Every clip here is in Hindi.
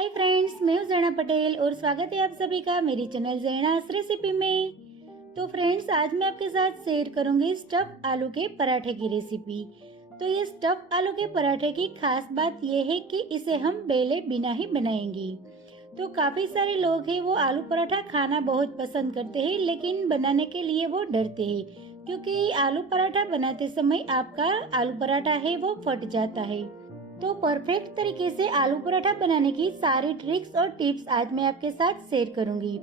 हाय फ्रेंड्स, मैं हूँ जैना पटेल और स्वागत है आप सभी का मेरी चैनल जैनास रेसिपी में। तो फ्रेंड्स, आज मैं आपके साथ शेयर करूंगी स्टफ आलू के पराठे की रेसिपी। तो ये स्टफ आलू के पराठे की खास बात ये है कि इसे हम बेले बिना ही बनाएंगे। तो काफ़ी सारे लोग हैं वो आलू पराठा खाना बहुत पसंद करते हैं, लेकिन बनाने के लिए वो डरते हैं क्योंकि आलू पराठा बनाते समय आपका आलू पराठा है वो फट जाता है। तो परफेक्ट तरीके से आलू पराठा बनाने की सारी ट्रिक्स और टिप्स आज मैं आपके साथ शेयर करूंगी।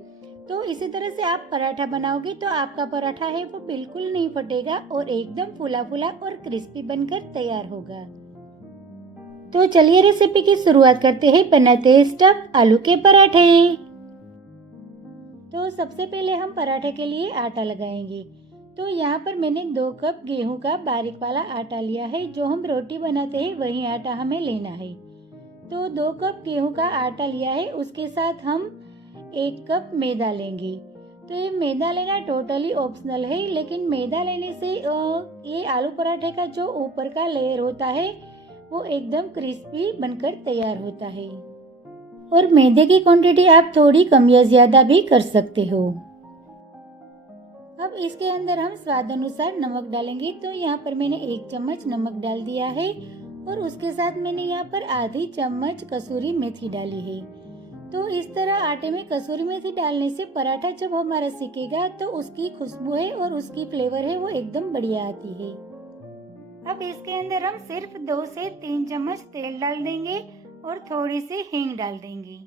तो इसी तरह से आप पराठा बनाओगे तो आपका पराठा है वो बिल्कुल नहीं फटेगा और एकदम फूला फूला और क्रिस्पी बनकर तैयार होगा। तो चलिए रेसिपी की शुरुआत करते हैं। बनाते हैं स्टफ आलू के पराठे। तो सबसे पहले हम पराठे के लिए आटा लगाएंगे। तो यहाँ पर मैंने 2 कप गेहूं का बारीक वाला आटा लिया है। जो हम रोटी बनाते हैं वही आटा हमें लेना है। तो 2 कप गेहूं का आटा लिया है, उसके साथ हम 1 कप मैदा लेंगे। तो ये मैदा लेना टोटली ऑप्शनल है, लेकिन मैदा लेने से ये आलू पराठे का जो ऊपर का लेयर होता है वो एकदम क्रिस्पी बनकर तैयार होता है। और मैदे की क्वांटिटी आप थोड़ी कम या ज्यादा भी कर सकते हो। अब इसके अंदर हम स्वाद अनुसार नमक डालेंगे। तो यहाँ पर मैंने 1 चम्मच नमक डाल दिया है और उसके साथ मैंने यहाँ पर आधी चम्मच कसूरी मेथी डाली है। तो इस तरह आटे में कसूरी मेथी डालने से पराठा जब हमारा सिकेगा तो उसकी खुशबू है और उसकी फ्लेवर है वो एकदम बढ़िया आती है। अब इसके अंदर हम सिर्फ 2 से 3 चम्मच तेल डाल देंगे और थोड़ी सी हींग डाल देंगे।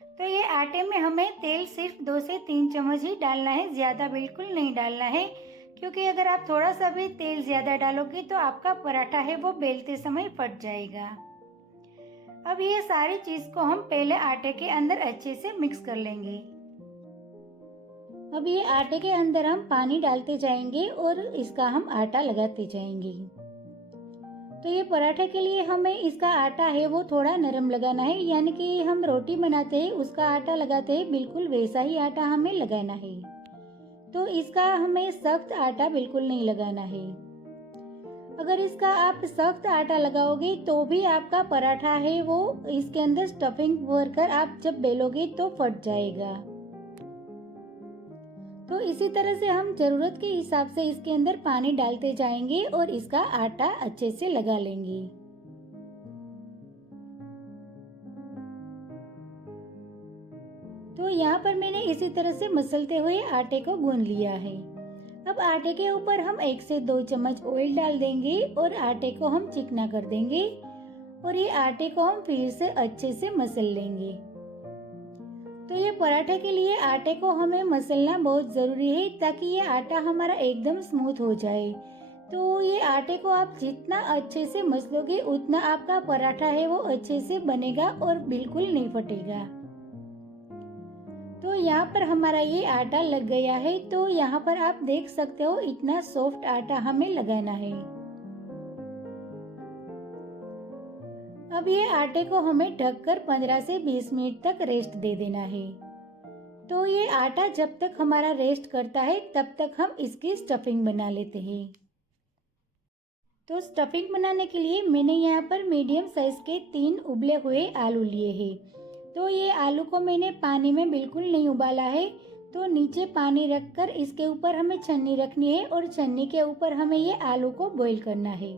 तो ये आटे में हमें तेल सिर्फ 2 से 3 चम्मच ही डालना है, ज़्यादा बिल्कुल नहीं डालना है, क्योंकि अगर आप थोड़ा सा भी तेल ज़्यादा डालोगे तो आपका पराठा है वो बेलते समय फट जाएगा। अब ये सारी चीज़ को हम पहले आटे के अंदर अच्छे से मिक्स कर लेंगे। अब ये आटे के अंदर हम पानी डालते जाएंगे और इसका हम आटा लगाते जाएंगे। तो ये पराठे के लिए हमें इसका आटा है वो थोड़ा नरम लगाना है, यानी कि हम रोटी बनाते हैं उसका आटा लगाते हैं बिल्कुल वैसा ही आटा हमें लगाना है। तो इसका हमें सख्त आटा बिल्कुल नहीं लगाना है। अगर इसका आप सख्त आटा लगाओगे तो भी आपका पराठा है वो इसके अंदर स्टफिंग भरकर आप जब बेलोगे तो फट जाएगा। तो इसी तरह से हम जरूरत के हिसाब से इसके अंदर पानी डालते जाएंगे और इसका आटा अच्छे से लगा लेंगे। तो यहाँ पर मैंने इसी तरह से मसलते हुए आटे को गूंद लिया है। अब आटे के ऊपर हम 1 से 2 चम्मच ऑयल डाल देंगे और आटे को हम चिकना कर देंगे और ये आटे को हम फिर से अच्छे से मसल लेंगे। तो ये पराठे के लिए आटे को हमें मसलना बहुत ज़रूरी है ताकि ये आटा हमारा एकदम स्मूथ हो जाए। तो ये आटे को आप जितना अच्छे से मसलोगे उतना आपका पराठा है वो अच्छे से बनेगा और बिल्कुल नहीं फटेगा। तो यहाँ पर हमारा ये आटा लग गया है। तो यहाँ पर आप देख सकते हो इतना सॉफ्ट आटा हमें लगाना है। अब ये आटे को हमें ढककर 15 से 20 मिनट तक रेस्ट दे देना है। तो ये आटा जब तक हमारा रेस्ट करता है तब तक हम इसकी स्टफिंग बना लेते हैं। तो स्टफिंग बनाने के लिए मैंने यहाँ पर मीडियम साइज के 3 उबले हुए आलू लिए हैं। तो ये आलू को मैंने पानी में बिल्कुल नहीं उबाला है। तो नीचे पानी रखकर इसके ऊपर हमें छन्नी रखनी है और छन्नी के ऊपर हमें ये आलू को बॉईल करना है।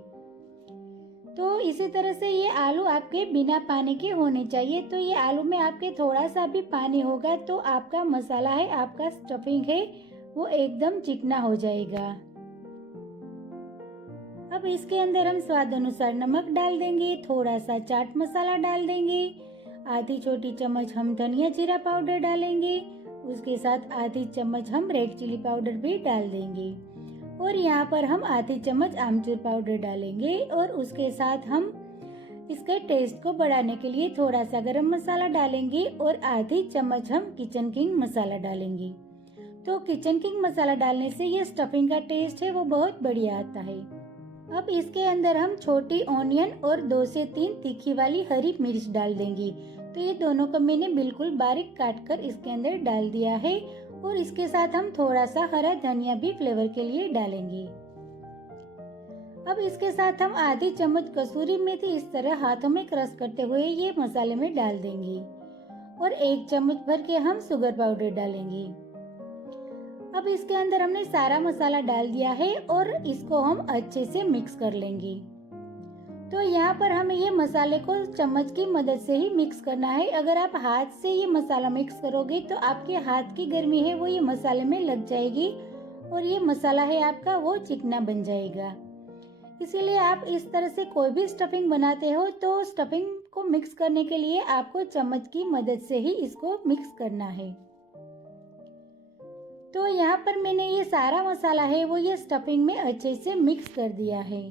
तो इसी तरह से ये आलू आपके बिना पानी के होने चाहिए। तो ये आलू में आपके थोड़ा सा भी पानी होगा तो आपका मसाला है, आपका स्टफिंग है वो एकदम चिकना हो जाएगा। अब इसके अंदर हम स्वाद अनुसार नमक डाल देंगे, थोड़ा सा चाट मसाला डाल देंगे, आधी छोटी चम्मच हम धनिया जीरा पाउडर डालेंगे, उसके साथ आधी चम्मच हम रेड चिली पाउडर भी डाल देंगे और यहाँ पर हम आधी चम्मच आमचूर पाउडर डालेंगे और उसके साथ हम इसके टेस्ट को बढ़ाने के लिए थोड़ा सा गरम मसाला डालेंगे और आधी चम्मच हम किचन किंग मसाला डालेंगे। तो किचन किंग मसाला डालने से ये स्टफिंग का टेस्ट है वो बहुत बढ़िया आता है। अब इसके अंदर हम छोटी ऑनियन और 2 से 3 तीखी वाली हरी मिर्च डाल देंगे। तो ये दोनों को मैंने बिल्कुल बारीक काट कर इसके अंदर डाल दिया है और इसके साथ हम थोड़ा सा हरा धनिया भी फ्लेवर के लिए डालेंगे। अब इसके साथ हम आधी चम्मच कसूरी मेथी इस तरह हाथों में क्रश करते हुए ये मसाले में डाल देंगे। और 1 चम्मच भर के हम शुगर पाउडर डालेंगे। अब इसके अंदर हमने सारा मसाला डाल दिया है और इसको हम अच्छे से मिक्स कर लेंगे। तो यहाँ पर हमें ये मसाले को चम्मच की मदद से ही मिक्स करना है। अगर आप हाथ से ये मसाला मिक्स करोगे तो आपके हाथ की गर्मी है वो ये मसाले में लग जाएगी और ये मसाला है आपका वो चिकना बन जाएगा। इसीलिए आप इस तरह से कोई भी स्टफिंग बनाते हो तो स्टफिंग को मिक्स करने के लिए आपको चम्मच की मदद से ही इसको मिक्स करना है। तो यहाँ पर मैंने ये सारा मसाला है वो ये स्टफिंग में अच्छे से मिक्स कर दिया है।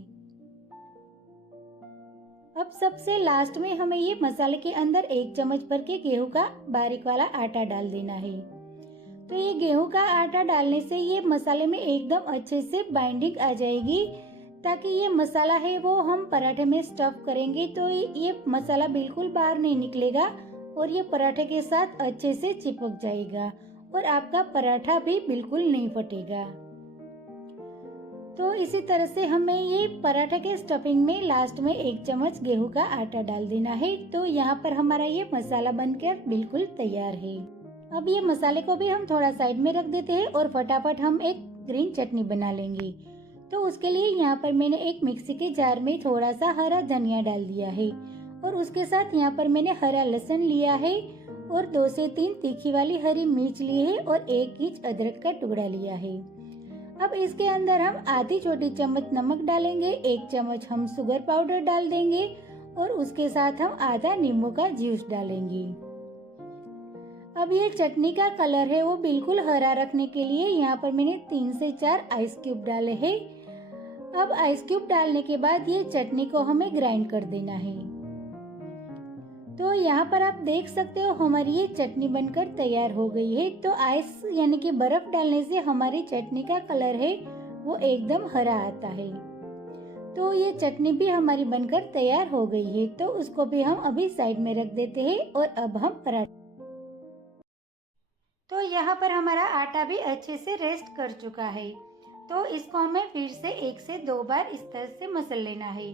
अब सबसे लास्ट में हमें ये मसाले के अंदर 1 चम्मच भर के गेहूं का बारीक वाला आटा डाल देना है। तो ये गेहूं का आटा डालने से ये मसाले में एकदम अच्छे से बाइंडिंग आ जाएगी, ताकि ये मसाला है वो हम पराठे में स्टफ करेंगे तो ये मसाला बिल्कुल बाहर नहीं निकलेगा और ये पराठे के साथ अच्छे से चिपक जाएगा और आपका पराठा भी बिल्कुल नहीं फटेगा। तो इसी तरह से हमें ये पराठे के स्टफिंग में लास्ट में 1 चम्मच गेहूं का आटा डाल देना है। तो यहाँ पर हमारा ये मसाला बनकर बिल्कुल तैयार है। अब ये मसाले को भी हम थोड़ा साइड में रख देते हैं और फटाफट हम एक ग्रीन चटनी बना लेंगे। तो उसके लिए यहाँ पर मैंने एक मिक्सी के जार में थोड़ा सा हरा धनिया डाल दिया है और उसके साथ यहाँ पर मैंने हरा लहसुन लिया है और 2 से 3 तीखी वाली हरी मिर्च ली है और 1 इंच अदरक का टुकड़ा लिया है। अब इसके अंदर हम आधी छोटी चम्मच नमक डालेंगे, 1 चम्मच हम शुगर पाउडर डाल देंगे और उसके साथ हम आधा नींबू का जूस डालेंगे। अब ये चटनी का कलर है वो बिल्कुल हरा रखने के लिए यहाँ पर मैंने 3 से 4 आइस क्यूब डाले हैं। अब आइस क्यूब डालने के बाद ये चटनी को हमें ग्राइंड कर देना है। तो यहाँ पर आप देख सकते हो हमारी ये चटनी बनकर तैयार हो गई है। तो आइस यानी कि बर्फ डालने से हमारी चटनी का कलर है वो एकदम हरा आता है। तो ये चटनी भी हमारी बनकर तैयार हो गई है। तो उसको भी हम अभी साइड में रख देते हैं और अब हम पराठा। तो यहाँ पर हमारा आटा भी अच्छे से रेस्ट कर चुका है। तो इसको हमें फिर से 1 से 2 बार इस तरह से मसल लेना है।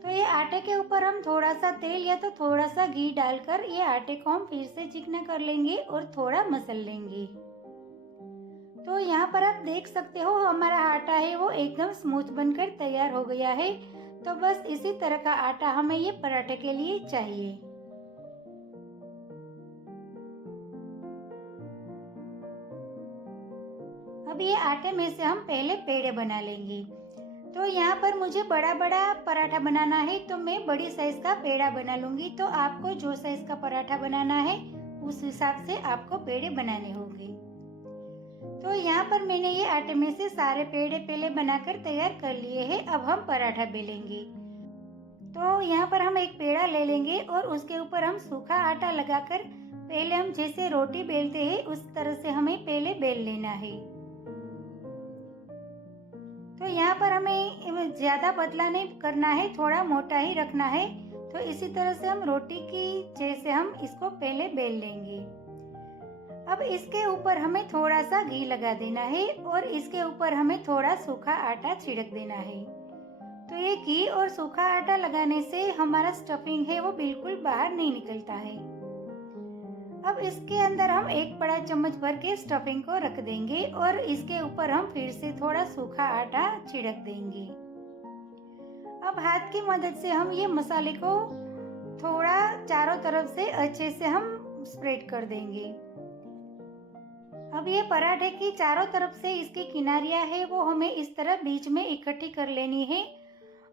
तो ये आटे के ऊपर हम थोड़ा सा तेल या तो थोड़ा सा घी डालकर ये आटे को हम फिर से चिकना कर लेंगे और थोड़ा मसल लेंगे। तो यहाँ पर आप देख सकते हो हमारा आटा है वो एकदम स्मूथ बनकर तैयार हो गया है। तो बस इसी तरह का आटा हमें ये पराठे के लिए चाहिए। अब ये आटे में से हम पहले पेड़े बना लेंगे। तो यहाँ पर मुझे बड़ा बड़ा पराठा बनाना है तो मैं बड़ी साइज का पेड़ा बना लूंगी। तो आपको जो साइज का पराठा बनाना है उस हिसाब से आपको पेड़े बनाने होंगे। तो यहाँ पर मैंने ये आटे में से सारे पेड़े पहले बनाकर तैयार कर लिए हैं। अब हम पराठा बेलेंगे। तो यहाँ पर हम एक पेड़ा ले लेंगे और उसके ऊपर हम सूखा आटा लगाकर पहले हम जैसे रोटी बेलते हैं उस तरह से हमें पहले बेल लेना है। तो यहाँ पर हमें ज्यादा पतला नहीं करना है, थोड़ा मोटा ही रखना है। तो इसी तरह से हम रोटी की जैसे हम इसको पहले बेल लेंगे। अब इसके ऊपर हमें थोड़ा सा घी लगा देना है और इसके ऊपर हमें थोड़ा सूखा आटा छिड़क देना है। तो ये घी और सूखा आटा लगाने से हमारा स्टफिंग है वो बिल्कुल बाहर नहीं निकलता है। अब इसके अंदर हम 1 बड़ा चम्मच भर के स्टफिंग को रख देंगे और इसके ऊपर हम फिर से थोड़ा सूखा आटा छिड़क देंगे। अब हाथ की मदद से हम ये मसाले को थोड़ा चारों तरफ से अच्छे से हम स्प्रेड कर देंगे। अब ये पराठे की चारों तरफ से इसकी किनारियां है वो हमें इस तरह बीच में इकट्ठी कर लेनी है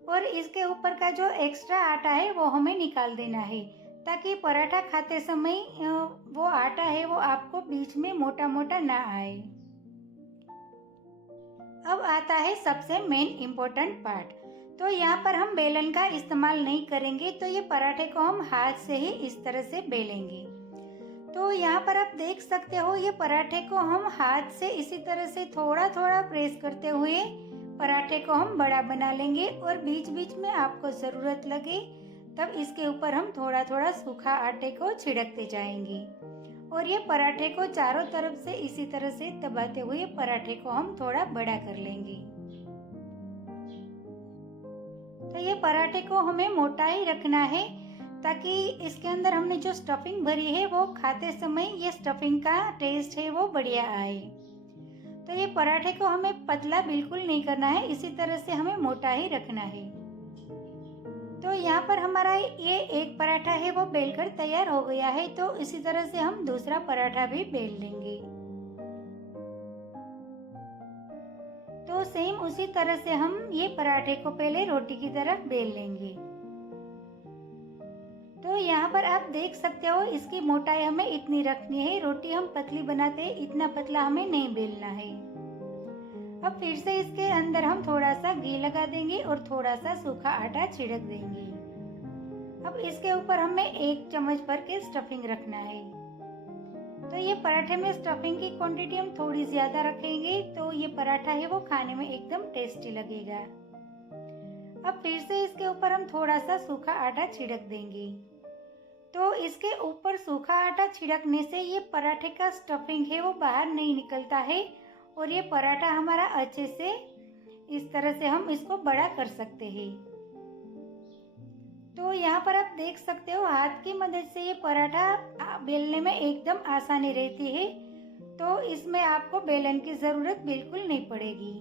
और इसके ऊपर का जो एक्स्ट्रा आटा है वो हमें निकाल देना है, ताकि पराठा खाते समय वो आटा है वो आपको बीच में मोटा मोटा ना आए। अब आता है सबसे मेन इम्पोर्टेंट पार्ट। तो यहाँ पर हम बेलन का इस्तेमाल नहीं करेंगे। तो ये पराठे को हम हाथ से ही इस तरह से बेलेंगे। तो यहाँ पर आप देख सकते हो ये पराठे को हम हाथ से इसी तरह से थोड़ा थोड़ा प्रेस करते हुए पराठे को हम बड़ा बना लेंगे और बीच बीच में आपको ज़रूरत लगे तब इसके ऊपर हम थोड़ा थोड़ा सूखा आटे को छिड़कते जाएंगे और ये पराठे को चारों तरफ से इसी तरह से दबाते हुए पराठे को हम थोड़ा बड़ा कर लेंगे। तो ये पराठे को हमें मोटा ही रखना है ताकि इसके अंदर हमने जो स्टफिंग भरी है वो खाते समय ये स्टफिंग का टेस्ट है वो बढ़िया आए। तो ये पराठे को हमें पतला बिल्कुल नहीं करना है, इसी तरह से हमें मोटा ही रखना है। तो यहाँ पर हमारा ये एक पराठा है वो बेलकर तैयार हो गया है। तो इसी तरह से हम दूसरा पराठा भी बेल लेंगे। तो सेम उसी तरह से हम ये पराठे को पहले रोटी की तरह बेल लेंगे। तो यहाँ पर आप देख सकते हो इसकी मोटाई हमें इतनी रखनी है। रोटी हम पतली बनाते हैं, इतना पतला हमें नहीं बेलना है। अब फिर से इसके अंदर हम थोड़ा सा घी लगा देंगे और थोड़ा सा सूखा आटा छिड़क देंगे। अब इसके ऊपर हमें 1 चम्मच भर के स्टफिंग रखना है। तो ये पराठे में स्टफिंग की क्वांटिटी हम थोड़ी ज़्यादा रखेंगे तो ये पराठा है वो खाने में एकदम टेस्टी लगेगा। अब फिर से इसके ऊपर हम थोड़ा सा सूखा आटा छिड़क देंगे। तो इसके ऊपर सूखा आटा छिड़कने से ये पराठे का स्टफिंग है वो बाहर नहीं निकलता है और ये पराठा हमारा अच्छे से इस तरह से हम इसको बड़ा कर सकते हैं। तो यहाँ पर आप देख सकते हो हाथ की मदद से ये पराठा बेलने में एकदम आसानी रहती है। तो इसमें आपको बेलन की ज़रूरत बिल्कुल नहीं पड़ेगी।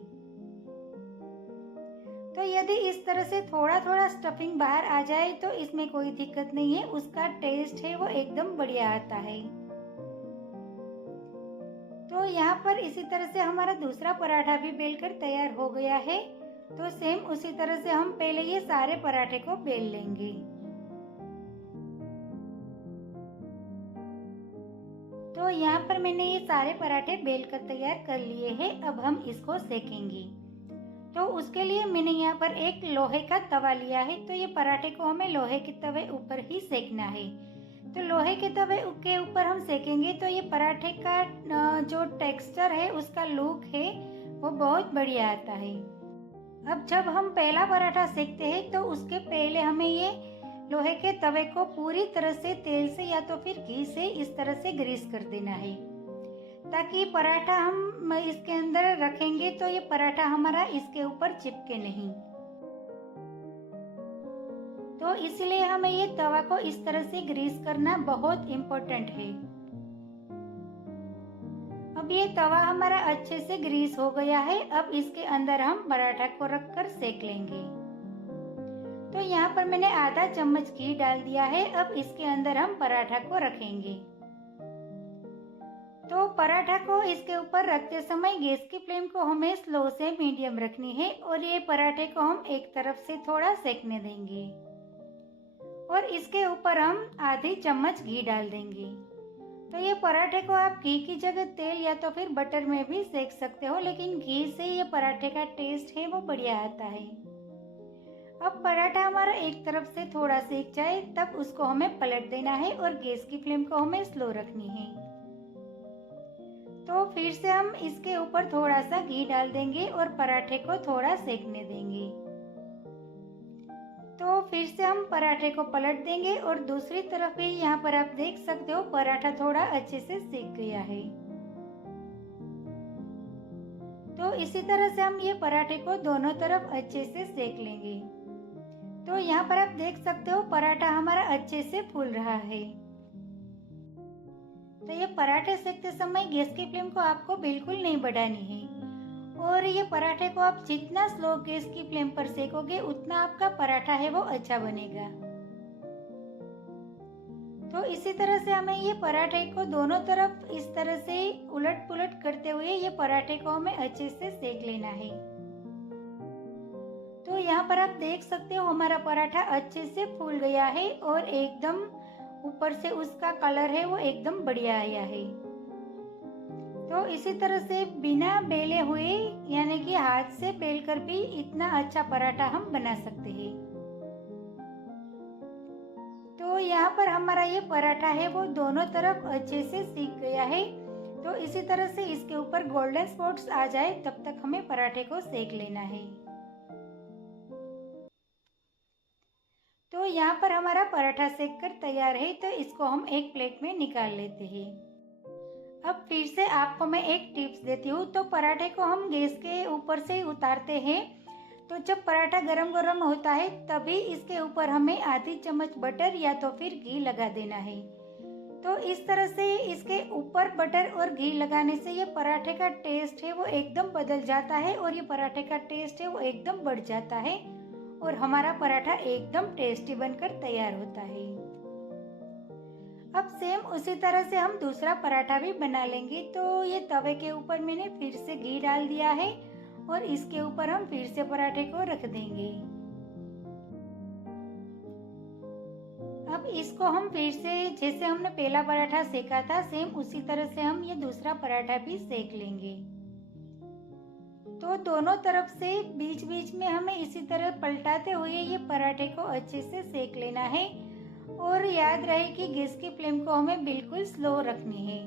तो यदि इस तरह से थोड़ा थोड़ा स्टफिंग बाहर आ जाए तो इसमें कोई दिक्कत नहीं है, उसका टेस्ट है वो एकदम बढ़िया आता है। तो यहाँ पर इसी तरह से हमारा दूसरा पराठा भी बेलकर तैयार हो गया है। तो सेम उसी तरह से हम पहले ये सारे पराठे को बेल लेंगे। तो यहाँ पर मैंने ये सारे पराठे बेलकर तैयार कर लिए हैं। अब हम इसको सेकेंगे। तो उसके लिए मैंने यहाँ पर एक लोहे का तवा लिया है। तो ये पराठे को हमें लोहे के तवे ऊपर ही सेकना है। तो लोहे के तवे के ऊपर हम सेकेंगे तो ये पराठे का जो टेक्सचर है, उसका लुक है वो बहुत बढ़िया आता है। अब जब हम पहला पराठा सेकते हैं तो उसके पहले हमें ये लोहे के तवे को पूरी तरह से तेल से या तो फिर घी से इस तरह से ग्रीस कर देना है, ताकि पराठा हम इसके अंदर रखेंगे तो ये पराठा हमारा इसके ऊपर चिपके नहीं। तो इसलिए हमें ये तवा को इस तरह से ग्रीस करना बहुत इम्पोर्टेंट है। अब ये तवा हमारा अच्छे से ग्रीस हो गया है। अब इसके अंदर हम पराठा को रखकर सेक लेंगे। तो यहाँ पर मैंने आधा चम्मच घी डाल दिया है। अब इसके अंदर हम पराठा को रखेंगे। तो पराठा को इसके ऊपर रखते समय गैस की फ्लेम को हमें स्लो से मीडियम रखनी है और ये पराठे को हम एक तरफ से थोड़ा सेकने देंगे और इसके ऊपर हम आधी चम्मच घी डाल देंगे। तो ये पराठे को आप घी की जगह तेल या तो फिर बटर में भी सेक सकते हो, लेकिन घी से ये पराठे का टेस्ट है वो बढ़िया आता है। अब पराठा हमारा एक तरफ से थोड़ा सेक जाए तब उसको हमें पलट देना है और गैस की फ्लेम को हमें स्लो रखनी है। तो फिर से हम इसके ऊपर थोड़ा सा घी डाल देंगे और पराठे को थोड़ा सेकने देंगे। तो फिर से हम पराठे को पलट देंगे और दूसरी तरफ भी यहाँ पर आप देख सकते हो पराठा थोड़ा अच्छे से सेक गया है। तो इसी तरह से हम ये पराठे को दोनों तरफ अच्छे से सेक लेंगे। तो यहाँ पर आप देख सकते हो पराठा हमारा अच्छे से फूल रहा है। तो ये पराठे सेकते समय गैस की फ्लेम को आपको बिल्कुल नहीं बढ़ानी है और ये पराठे को आप जितना स्लो गैस की फ्लेम पर सेकोगे उतना आपका पराठा है वो अच्छा बनेगा। तो इसी तरह से हमें ये पराठे को दोनों तरफ इस तरह से उलट पुलट करते हुए ये पराठे को हमें अच्छे से सेक लेना है। तो यहाँ पर आप देख सकते हो हमारा पराठा अच्छे से फूल गया है और एकदम ऊपर से उसका कलर है वो एकदम बढ़िया आया है। तो इसी तरह से बिना बेले हुए यानी कि हाथ से बेलकर भी इतना अच्छा पराठा हम बना सकते हैं। तो यहाँ पर हमारा ये पराठा है वो दोनों तरफ अच्छे से सीख गया है। तो इसी तरह से इसके ऊपर गोल्डन स्पॉट्स आ जाए तब तक हमें पराठे को सेक लेना है। तो यहाँ पर हमारा पराठा सेक कर तैयार है। तो इसको हम एक प्लेट में निकाल लेते हैं। अब फिर से आपको मैं एक टिप्स देती हूँ। तो पराठे को हम गैस के ऊपर से उतारते हैं तो जब पराठा गरम गरम होता है तभी इसके ऊपर हमें आधी चम्मच बटर या तो फिर घी लगा देना है। तो इस तरह से इसके ऊपर बटर और घी लगाने से ये पराठे का टेस्ट है वो एकदम बदल जाता है और ये पराठे का टेस्ट है वो एकदम बढ़ जाता है और हमारा पराठा एकदम टेस्टी बनकर तैयार होता है। अब सेम उसी तरह से हम दूसरा पराठा भी बना लेंगे। तो ये तवे के ऊपर मैंने फिर से घी डाल दिया है और इसके ऊपर हम फिर से पराठे को रख देंगे। अब इसको हम फिर से जैसे हमने पहला पराठा सेका था सेम उसी तरह से हम ये दूसरा पराठा भी सेक लेंगे। तो दोनों तरफ से बीच बीच में हमें इसी तरह पलटाते हुए ये पराठे को अच्छे से सेक लेना है और याद रहे कि गैस की फ्लेम को हमें बिल्कुल स्लो रखनी है।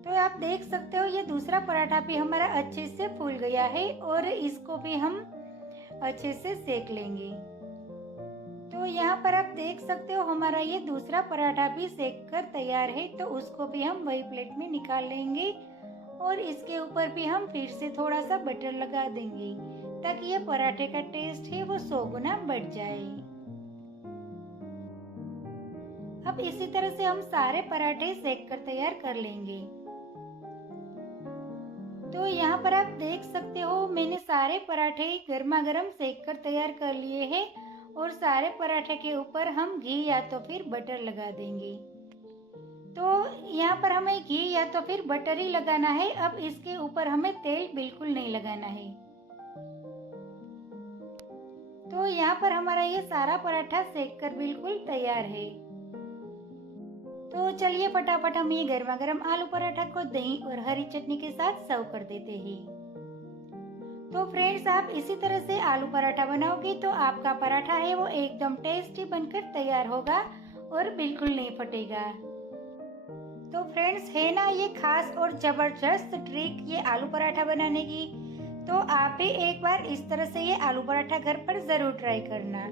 तो आप देख सकते हो ये दूसरा पराठा भी हमारा अच्छे से फूल गया है और इसको भी हम अच्छे से सेक लेंगे। तो यहाँ पर आप देख सकते हो हमारा ये दूसरा पराठा भी सेक कर तैयार है। तो उसको भी हम वही प्लेट में निकाल लेंगे और इसके ऊपर भी हम फिर से थोड़ा सा बटर लगा देंगे ताकि ये पराठे का टेस्ट है वो 100 गुना बढ़ जाए। अब इसी तरह से हम सारे पराठे सेक कर तैयार कर लेंगे। तो यहाँ पर आप देख सकते हो मैंने सारे पराठे गर्मा गर्म सेक कर तैयार कर लिए हैं और सारे पराठे के ऊपर हम घी या तो फिर बटर लगा देंगे। तो यहाँ पर हमें घी या तो फिर बटर ही लगाना है। अब इसके ऊपर हमें तेल बिल्कुल नहीं लगाना है। तो यहाँ पर हमारा ये सारा पराठा सेक कर बिल्कुल तैयार है। तो चलिए फटाफट हम ये गर्मा गर्म आलू पराठा को दही और हरी चटनी के साथ सर्व कर देते हैं। तो फ्रेंड्स आप इसी तरह से आलू पराठा बनाओगे तो आपका पराठा है वो एकदम टेस्टी बनकर तैयार होगा और बिल्कुल नहीं फटेगा। तो फ्रेंड्स है ना ये खास और जबरदस्त ट्रिक ये आलू पराठा बनाने की। तो आप भी एक बार इस तरह से ये आलू पराठा घर पर जरूर ट्राई करना।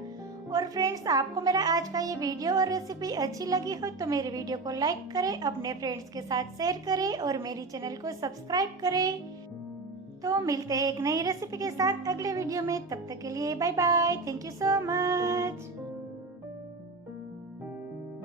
और फ्रेंड्स आपको मेरा आज का ये वीडियो और रेसिपी अच्छी लगी हो तो मेरे वीडियो को लाइक करें, अपने फ्रेंड्स के साथ शेयर करें और मेरी चैनल को सब्सक्राइब करें। तो मिलते हैं एक नई रेसिपी के साथ अगले वीडियो में। तब तक के लिए bye bye. Thank you so much.